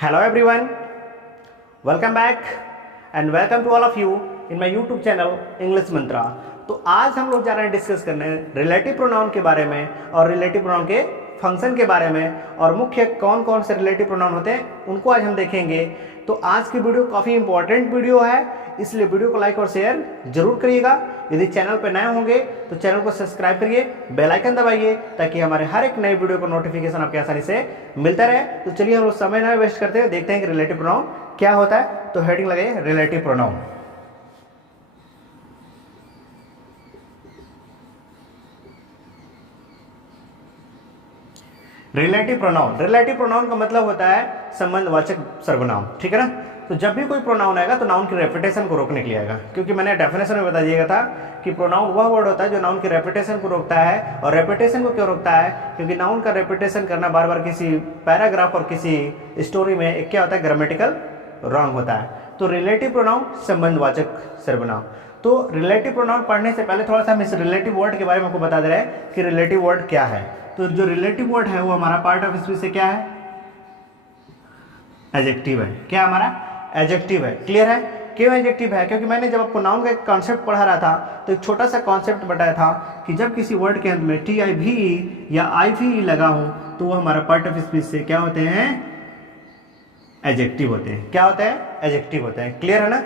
Hello everyone, welcome back and welcome to all of you in my YouTube channel English Mantra। तो आज हम लोग जा रहे हैं डिस्कस करने रिलेटिव प्रोनाउन के बारे में और रिलेटिव प्रोनाउन के फंक्शन के बारे में और मुख्य कौन कौन से रिलेटिव प्रोनाउन होते हैं उनको आज हम देखेंगे। तो आज की वीडियो काफ़ी इंपॉर्टेंट वीडियो है, इसलिए वीडियो को लाइक और शेयर जरूर करिएगा। यदि चैनल पर नए होंगे तो चैनल को सब्सक्राइब करिए, बेल आइकन दबाइए ताकि हमारे हर एक नए वीडियो का नोटिफिकेशन आपके आसानी से मिलता रहे। तो चलिए हम लोग समय ना वेस्ट करते हैं, देखते हैं कि रिलेटिव प्रोनाउन क्या होता है। तो हेडिंग लगे रिलेटिव प्रोनाउन। रिलेटिव प्रोनाउन का मतलब होता है संबंधवाचक सर्वनाम, ठीक है ना। तो जब भी कोई प्रोनाउन आएगा तो नाउन की रेपिटेशन को रोकने के लिए आएगा, क्योंकि मैंने डेफिनेशन में बता दिया था कि प्रोनाउन वह वर्ड होता है जो नाउन की रेपिटेशन को रोकता है। और रेपिटेशन को क्यों रोकता है? क्योंकि नाउन का रेपिटेशन करना बार बार किसी पैराग्राफ और किसी स्टोरी में एक क्या होता है, ग्रामेटिकल रॉन्ग होता है। तो रिलेटिव प्रोनाउन संबंधवाचक सर्वनाम। तो रिलेटिव प्रोनाउन पढ़ने से पहले थोड़ा सा हम इस रिलेटिव वर्ड के बारे में आपको बता दे रहे हैं कि रिलेटिव वर्ड क्या है। तो जो रिलेटिव वर्ड है वो हमारा पार्ट ऑफ स्पीच से क्या है, एडजेक्टिव है। क्या हमारा एडजेक्टिव है। क्लियर है? क्यों एडजेक्टिव है? क्योंकि मैंने जब आपको नाउन का एक कॉन्सेप्ट पढ़ा रहा था तो एक छोटा सा कॉन्सेप्ट बताया था कि जब किसी वर्ड के अंत में TIVE या IVE लगा हो तो वो हमारा पार्ट ऑफ स्पीच से क्या होते हैं, एडजेक्टिव होते हैं। क्या होते हैं? एडजेक्टिव होते हैं। क्लियर है ना।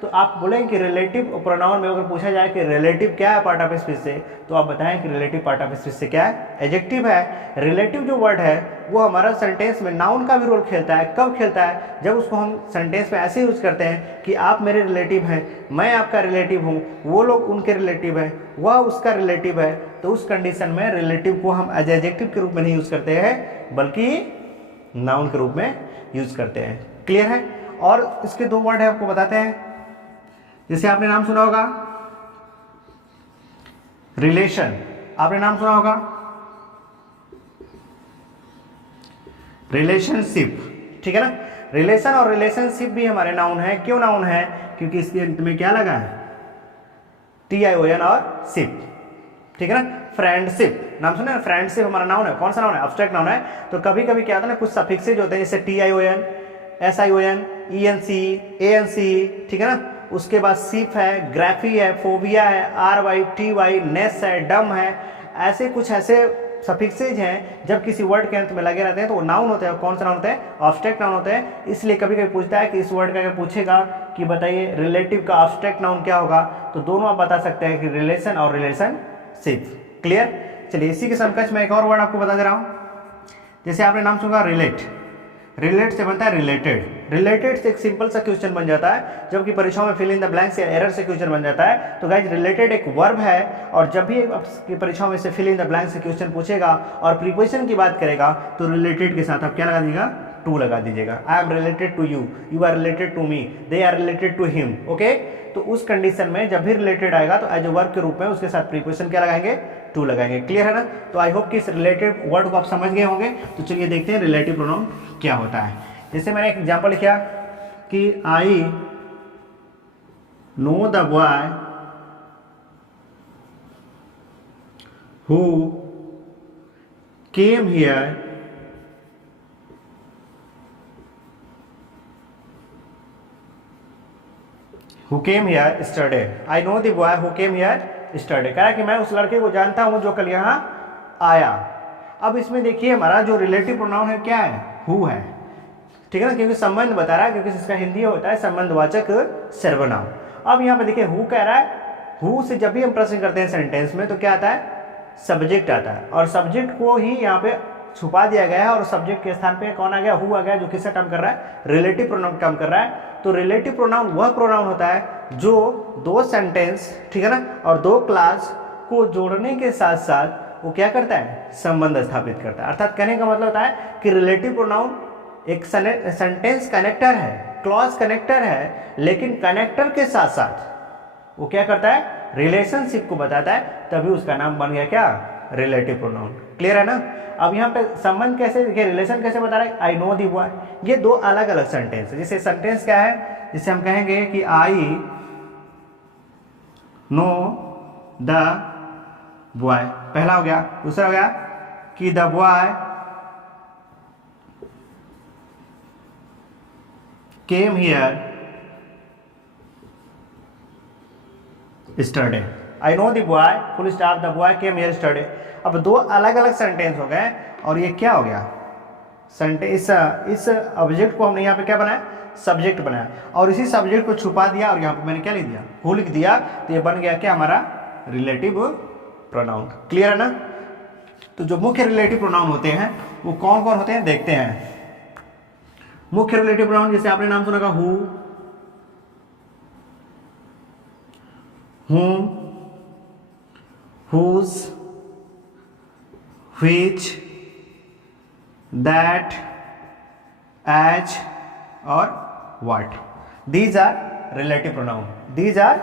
तो आप बोलेंगे कि रिलेटिव प्रोनाउन में अगर पूछा जाए कि रिलेटिव क्या है पार्ट ऑफ स्पीच से, तो आप बताएं कि रिलेटिव पार्ट ऑफ स्पीच से क्या है, एडजेक्टिव है। रिलेटिव जो वर्ड है वो हमारा सेंटेंस में नाउन का भी रोल खेलता है। कब खेलता है? जब उसको हम सेंटेंस में ऐसे यूज करते हैं कि आप मेरे रिलेटिव हैं, मैं आपका रिलेटिव हूँ, वो लोग उनके रिलेटिव हैं, वह उसका रिलेटिव है। तो उस कंडीशन में रिलेटिव को हम एज एडजेक्टिव के रूप में नहीं यूज करते हैं बल्कि नाउन के रूप में यूज करते हैं। क्लियर है? और इसके दो वर्ड है आपको बताते हैं। जैसे आपने नाम सुना होगा रिलेशन, आपने नाम सुना होगा रिलेशनशिप, ठीक है ना। रिलेशन और रिलेशनशिप भी हमारे नाउन है। क्यों नाउन है? क्योंकि इसके अंत में क्या लगा है, TION और शिप, ठीक है ना। फ्रेंडशिप नाम सुना है, फ्रेंडशिप हमारा नाउन है। कौन सा नाउन है? एब्स्ट्रैक्ट नाउन है। तो कभी कभी क्या होता है ना, कुछ सफिक्सेज होते हैं जैसे TION, SION, ENC, ANC, ठीक है ना। उसके बाद सिप है, ग्राफी है, फोबिया है, RYTY, नेस है, डम है। ऐसे कुछ ऐसे सफिक्सेज हैं जब किसी वर्ड के अंत में लगे रहते हैं तो वो नाउन होते हैं। कौन सा नाउन होता है? ऑब्स्ट्रैक्ट नाउन होते हैं। इसलिए कभी कभी पूछता है कि इस वर्ड का अगर पूछेगा कि बताइए रिलेटिव का ऑब्स्ट्रैक्ट नाउन क्या होगा, तो दोनों आप बता सकते हैं कि रिलेशन और रिलेशनशिप। क्लियर? चलिए इसी के समकक्ष मैं एक और वर्ड आपको बता दे रहा हूँ। जैसे आपने नाम सुना रिलेट, रिलेट से बनता है रिलेटेड। रिलेटेड से एक सिंपल सा क्वेश्चन बन जाता है, जबकि परीक्षाओं में फिल इन द ब्लैंक्स या एरर से क्वेश्चन बन जाता है। तो गाइज रिलेटेड एक वर्ब है, और जब भी आपकी परीक्षाओं में से फिल इन द ब्लैंक्स से क्वेश्चन पूछेगा और प्रीपोजिशन की बात करेगा तो रिलेटेड के साथ आप क्या लगा दीजिएगा, टू लगा दीजिएगा। I am related to you, you are related to me, they are related to him. Okay, तो उस कंडीशन में जब भी रिलेटेड आएगा तो एज ए वर्ब के रूप में उसके साथ प्रीपोजिशन क्या लगाएंगे, टू लगाएंगे। क्लियर है ना। तो आई होप कि इस रिलेटेड वर्ड को आप समझ गए होंगे। तो चलिए देखते हैं रिलेटिव प्रोनाउन क्या होता है। जैसे मैंने एक एग्जाम्पल लिखा कि I know the boy who came here yesterday। I know the boy who came here yesterday। कहा कि मैं उस लड़के को जानता हूं जो कल यहाँ आया। अब इसमें देखिए हमारा जो रिलेटिव प्रोनाउन है क्या है, हु है, ठीक है ना, क्योंकि संबंध बता रहा है, क्योंकि इसका हिंदी होता है संबंधवाचक सर्वनाम। अब यहाँ पे देखिए हु कह रहा है, हु से जब भी हम प्रश्न करते हैं सेंटेंस में तो क्या आता है, सब्जेक्ट आता है। और सब्जेक्ट को ही यहाँ पे छुपा दिया गया है और सब्जेक्ट के स्थान पे कौन आ गया, हु आ गया, जो किसका काम कर रहा है, रिलेटिव प्रोनाउन काम कर रहा है। तो रिलेटिव प्रोनाउन वह प्रोनाउन होता है जो दो सेंटेंस, ठीक है ना, और दो क्लास को जोड़ने के साथ साथ वो क्या करता है, संबंध स्थापित करता है। अर्थात कहने का मतलब होता है कि रिलेटिव प्रोनाउन एक सेंटेंस कनेक्टर है, क्लॉज कनेक्टर है, लेकिन कनेक्टर के साथ साथ वो क्या करता है, रिलेशनशिप को बताता है। तभी उसका नाम बन गया क्या, रिलेटिव प्रोनाउन। क्लियर है ना। अब यहाँ पे संबंध कैसे, देखिए रिलेशन कैसे बता रहा है, आई नो दी बॉय। ये दो अलग अलग सेंटेंस है। जैसे सेंटेंस क्या है, जिसे हम कहेंगे कि आई नो द बॉय, पहला हो गया। दूसरा हो गया कि the boy came here yesterday. I know the boy full stop the boy came here yesterday. अब दो अलग अलग सेंटेंस हो गए और ये क्या हो गया, सेंटेंस, इस ऑब्जेक्ट को हमने यहाँ पे क्या बनाया, सब्जेक्ट बनाया, और इसी सब्जेक्ट को छुपा दिया और यहाँ पे मैंने क्या लिख दिया, हु लिख दिया, तो ये बन गया क्या हमारा रिलेटिव प्रोनाउन। क्लियर है ना। तो जो मुख्य रिलेटिव प्रोनाउन होते हैं वो कौन कौन होते हैं देखते हैं। मुख्य रिलेटिव प्रोनाउन जैसे आपने नाम सुना का who, whom, whose, which, that, as और what. These are relative pronoun. These are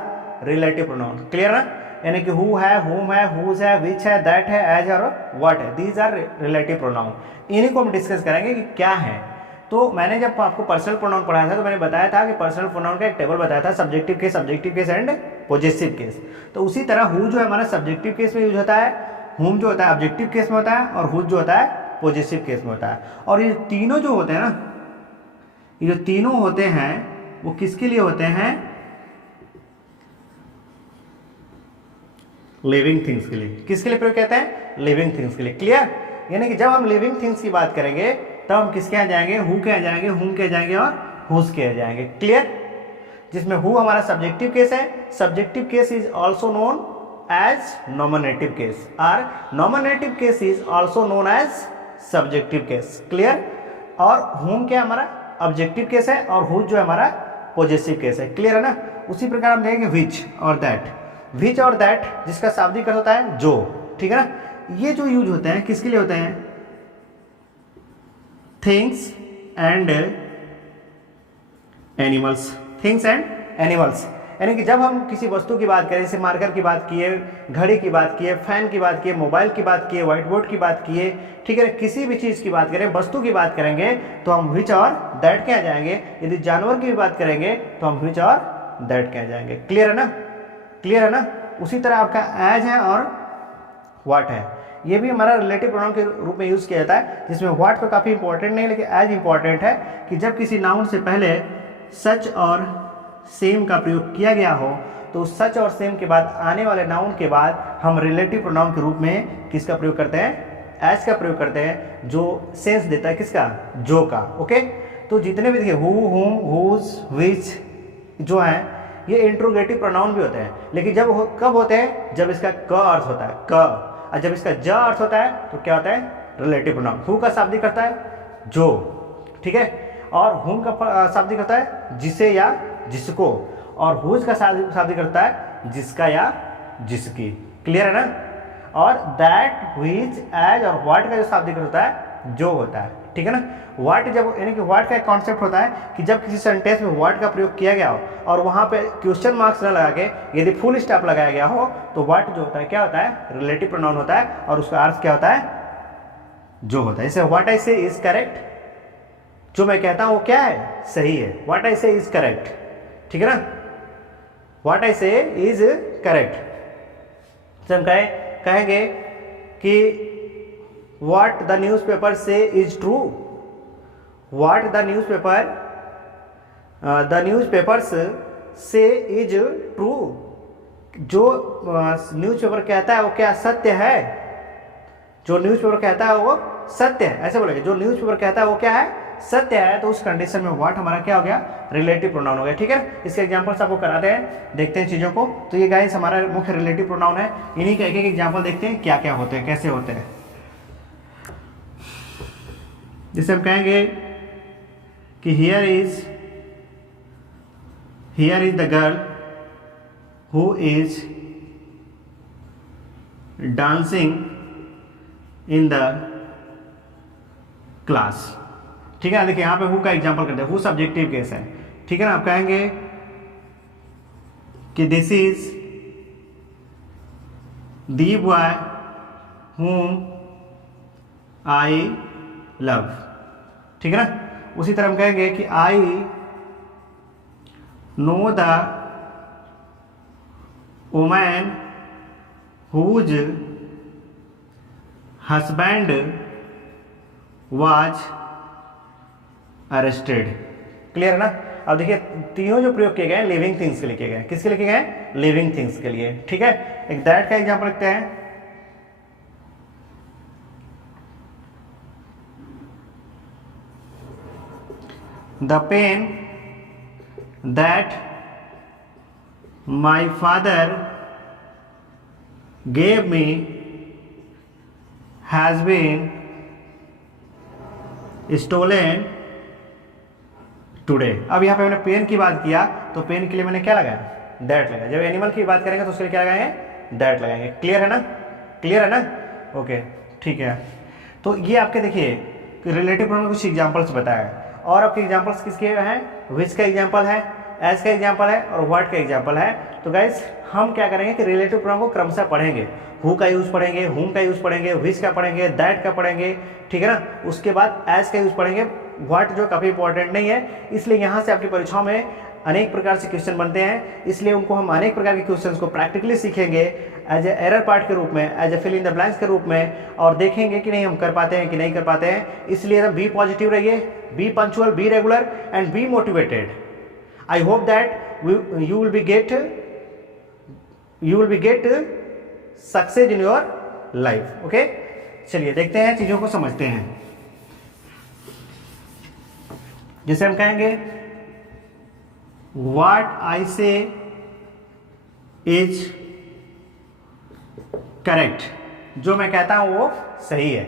relative pronoun. Clear ना। यानी कि who है, whom है, whose है, which है, that है, as और what है। These are relative pronoun. इन्हीं को हम डिस्कस करेंगे कि क्या है। तो मैंने जब आपको पर्सनल प्रोनाउन पढ़ाया था तो मैंने बताया था कि पर्सनल प्रोनाउन का एक टेबल बताया था, subjective case and possessive case. तो उसी तरह हु जो है हमारा सब्जेक्टिव केस में यूज होता है, हुम जो होता है ऑब्जेक्टिव केस में होता है, और हुज जो होता है पॉजेसिव केस में होता है। और ये तीनों जो होते हैं ना, ये जो तीनों होते हैं वो किसके लिए होते हैं, लिविंग थिंग्स के लिए। किसके लिए प्रयोग कहते हैं, लिविंग थिंग्स के लिए। क्लियर। यानी कि जब हम लिविंग थिंग्स की बात करेंगे तब हम किसके यहाँ जाएंगे, हु के यहाँ जाएंगे, हुम के जाएंगे और हुज के यहाँ जाएंगे। क्लियर। जिसमें हु हमारा सब्जेक्टिव केस है, subjective case is also known as nominative case, और nominative case is also known as subjective case. Clear. और हुम क्या हमारा ऑब्जेक्टिव केस है, और हुज जो है हमारा पॉजेसिव केस है। क्लियर है ना। उसी प्रकार हम देखेंगे विच और दैट। विच और दैट जिसका शाब्दिक अर्थ होता है जो। ठीक है ना। ये जो यूज होते हैं किसके लिए होते हैं, things and animals. Things and animals यानी कि जब हम किसी वस्तु की बात करें, जैसे मार्कर की बात किए, घड़ी की बात किए, फैन की बात किए, मोबाइल की बात किए, व्हाइट बोर्ड की बात किए, ठीक है, किसी भी चीज़ की बात करें, वस्तु की बात करेंगे तो हम विच और दैट के यहाँ जाएंगे। यदि जानवर की भी बात करेंगे तो हम विच और दैट के यहाँ जाएंगे। क्लियर है ना। क्लियर है ना। उसी तरह आपका एज है और व्हाट है, ये भी हमारा रिलेटिव प्रोनाउन के रूप में यूज किया जाता है, जिसमें व्हाट तो काफ़ी इंपॉर्टेंट नहीं लेकिन एज इंपॉर्टेंट है कि जब किसी नाउन से पहले सच और सेम का प्रयोग किया गया हो तो सच और सेम के बाद आने वाले नाउन के बाद हम रिलेटिव प्रोनाउन के रूप में किसका प्रयोग करते हैं, एज का प्रयोग करते हैं, जो सेंस देता है किसका, जो का। ओके। तो जितने भी देखिए हु, हुम, हुज, विच जो हैं ये इंट्रोगेटिव प्रोनाउन भी होते हैं, लेकिन जब कब होते हैं, जब इसका क अर्थ होता है क, और जब इसका ज अर्थ होता है तो क्या होता है, रिलेटिव प्रोनाउन। हु का शाब्दिक करता है जो, ठीक है, और हुम का शाब्दिक करता है जिसे या जिसको, और हुज का शाब्दिक करता है जिसका या जिसकी। क्लियर है ना। और दैट, व्हिच, एज और व्हाट का जो शाब्दिक होता है जो होता है। ठीक है ना। व्हाट जब यानी कि व्हाट का एक कॉन्सेप्ट होता है कि जब किसी सेंटेंस में व्हाट का प्रयोग किया गया हो और वहाँ पे क्वेश्चन मार्क्स न लगा के यदि फुल स्टॉप लगाया गया हो तो व्हाट जो होता है क्या होता है, रिलेटिव प्रोनाउन होता है, और उसका अर्थ क्या होता है, जो होता है। जैसे व्हाट आई से इज करेक्ट, जो मैं कहता हूँ वो क्या है, सही है। व्हाट आई से इज करेक्ट। ठीक है ना। व्हाट आई से इज करेक्ट। हम कहेंगे कि what the newspaper say is true, what the newspapers say is true, जो न्यूज़पेपर कहता है वो क्या सत्य है, जो न्यूज़पेपर कहता है वो सत्य है, ऐसे बोलेंगे, जो न्यूज़पेपर कहता है वो क्या है, सत्य है। तो उस कंडीशन में व्हाट हमारा क्या हो गया, रिलेटिव प्रोनाउन हो गया। ठीक है। इसके एग्जांपल्स आपको कराते हैं, देखते हैं चीज़ों को। तो ये गाइस हमारा मुख्य रिलेटिव प्रोनाउन है, इन्हीं के एक एक एग्जाम्पल देखते हैं क्या क्या होते हैं, कैसे होते हैं। जैसे हम कहेंगे कि here is the girl who is dancing in the class. ठीक है ना। देखिए यहाँ पे हु का एग्जांपल करते हैं, हु सब्जेक्टिव केस है। ठीक है ना। आप कहेंगे कि दिस इज द बॉय हुम आई लव। ठीक है ना। उसी तरह हम कहेंगे कि I know the woman whose husband was arrested. Clear है ना। अब देखिए तीनों जो प्रयोग किए गए हैं लिविंग थिंग्स के लिए किए गए हैं। किसके लिए किए गए हैं? लिविंग थिंग्स के लिए। ठीक है, एक दैट का एग्जाम्पल लिखते हैं। The pen that my father gave me has been stolen today। अब यहाँ पे मैंने पेन की बात किया तो पेन के लिए मैंने क्या लगाया? दैट लगाया। जब एनिमल की बात करेंगे तो उसके लिए क्या लगाएंगे? दैट लगाएंगे। क्लियर है ना? क्लियर है ना? ओके ठीक है। तो ये आपके देखिए रिलेटिव प्रोनाउन कुछ एग्जांपल्स बताया और आपके एग्जांपल्स किसके हैं? विच का एग्जांपल है, एज का एग्जांपल है और व्हाट का एग्जांपल है। तो गाइस हम क्या करेंगे कि रिलेटिव प्रोनाउन को क्रमशः पढ़ेंगे। हु का यूज पढ़ेंगे, हुम का यूज पढ़ेंगे, विच का पढ़ेंगे, दैट का पढ़ेंगे, ठीक है ना। उसके बाद एज का यूज पढ़ेंगे, व्हाट जो काफ़ी इंपॉर्टेंट नहीं है, इसलिए यहाँ से आपकी परीक्षाओं में अनेक प्रकार से क्वेश्चन बनते हैं, इसलिए उनको हम अनेक प्रकार के क्वेश्चन को प्रैक्टिकली सीखेंगे एज ए एरर पार्ट के रूप में, as a fill in the blanks के रूप में, और देखेंगे कि नहीं हम कर पाते हैं कि नहीं कर पाते हैं। इसलिए ना बी पॉजिटिव रहिए, B punctual, be regular and be motivated. I hope that you will be get success in your life. Okay, चलिए देखते हैं, चीजों को समझते हैं। जैसे हम कहेंगे व्हाट आई से इज करेक्ट, जो मैं कहता हूं वो सही है,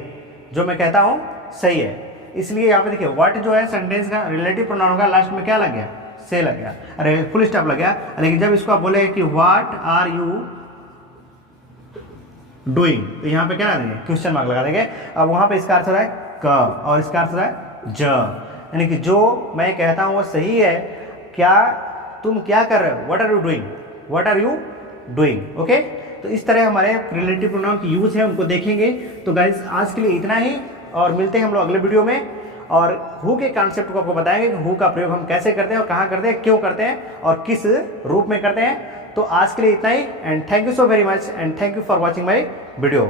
जो मैं कहता हूं सही है। इसलिए यहां पे देखिए व्हाट जो है सेंटेंस का रिलेटिव प्रोनाउन का लास्ट में क्या लग गया? से लग गया, अरे फुल स्टॉप लग गया। लेकिन जब इसको आप बोले कि व्हाट आर यू डूइंग, तो यहाँ पे क्या लगा देंगे? क्वेश्चन मार्क लगा देंगे। अब वहां पे इसका अर्थ हो रहा है क और इसका अर्थ हो रहा है ज, यानी कि जो मैं कहता हूं वो सही है, क्या तुम क्या कर रहे हो? What are you doing, what are you doing. Okay, तो इस तरह हमारे रिलेटिव प्रोनाउन की यूज है, उनको देखेंगे। तो गाइज आज के लिए इतना ही, और मिलते हैं हम लोग अगले वीडियो में, और हु के कॉन्सेप्ट को आपको बताएंगे कि हु का प्रयोग हम कैसे करते हैं और कहाँ करते हैं, क्यों करते हैं और किस रूप में करते हैं। तो आज के लिए इतना ही, and thank you so very much, and thank you for watching my video.